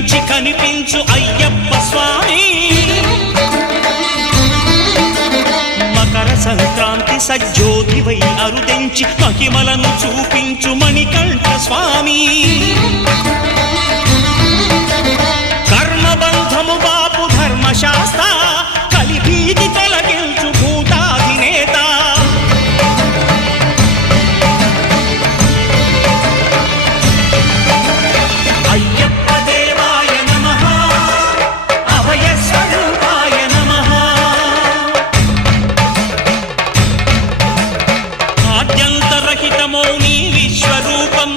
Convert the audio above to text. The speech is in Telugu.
కనిపించి కనిపించు అయ్యప్ప స్వామి మకర సంక్రాంతి సజ్జోతివై అరుదెంచి మహిమలను చూపించు మణికంఠ స్వామి కర్మబంధము బాపు ధర్మశాస్త్ర కలిభీతి తొలగించు భూతాధినేత అయ్యప్ప దేవాయ నమః అభయ స్వరూపాయ నమః ఆద్యంతరహితమౌ నీ విశ్వరూపం